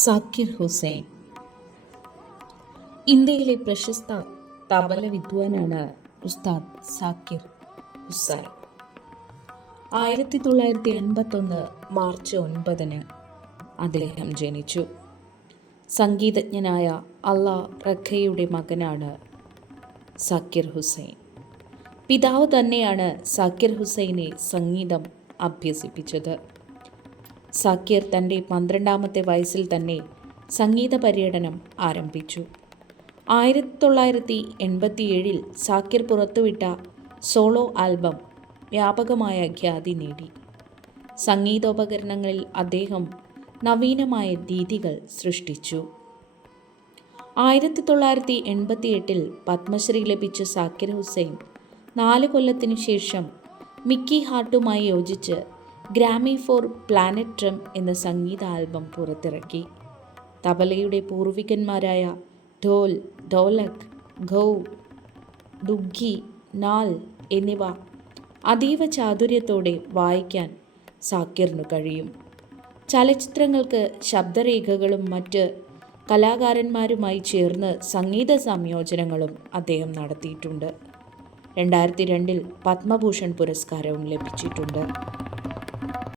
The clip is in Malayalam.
സാക്കിർ ഹുസൈൻ ഇന്ത്യയിലെ പ്രശസ്ത തബല വിദ്വാനാണ് ഉസ്താദ് സാക്കിർ ഹുസൈൻ. 1981 മാർച്ച് 9 അദ്ദേഹം ജനിച്ചു. സംഗീതജ്ഞനായ അള്ളാ റഖയുടെ മകനാണ് സാക്കിർ ഹുസൈൻ. പിതാവ് തന്നെയാണ് സാക്കിർ ഹുസൈനെ സംഗീതം അഭ്യസിപ്പിച്ചത്. സാക്കിർ തൻ്റെ 12ാമത്തെ വയസ്സിൽ തന്നെ സംഗീത പര്യടനം ആരംഭിച്ചു. 1987 സാക്കിർ പുറത്തുവിട്ട സോളോ ആൽബം വ്യാപകമായ ഖ്യാതി നേടി. സംഗീതോപകരണങ്ങളിൽ അദ്ദേഹം നവീനമായ രീതികൾ സൃഷ്ടിച്ചു. 1988 പത്മശ്രീ ലഭിച്ച സാക്കിർ ഹുസൈൻ 4 കൊല്ലത്തിനു ശേഷം മിക്കി ഹാർട്ടുമായി യോജിച്ച് ഗ്രാമി ഫോർ പ്ലാനറ്റ് ഡ്രം എന്ന സംഗീത ആൽബം പുറത്തിറക്കി. തബലയുടെ പൂർവികന്മാരായ ഢോൽ, ഢോലക്, ഘൗ, ദുഗ്ഗി, നാൽ എന്നിവ അതീവ ചാതുര്യത്തോടെ വായിക്കാൻ സാക്കിറിനു കഴിയും. ചലച്ചിത്രങ്ങൾക്ക് ശബ്ദരേഖകളും മറ്റ് കലാകാരന്മാരുമായി ചേർന്ന് സംഗീത സംയോജനങ്ങളും അദ്ദേഹം നടത്തിയിട്ടുണ്ട്. 2002 പത്മഭൂഷൺ പുരസ്കാരവും ലഭിച്ചിട്ടുണ്ട്.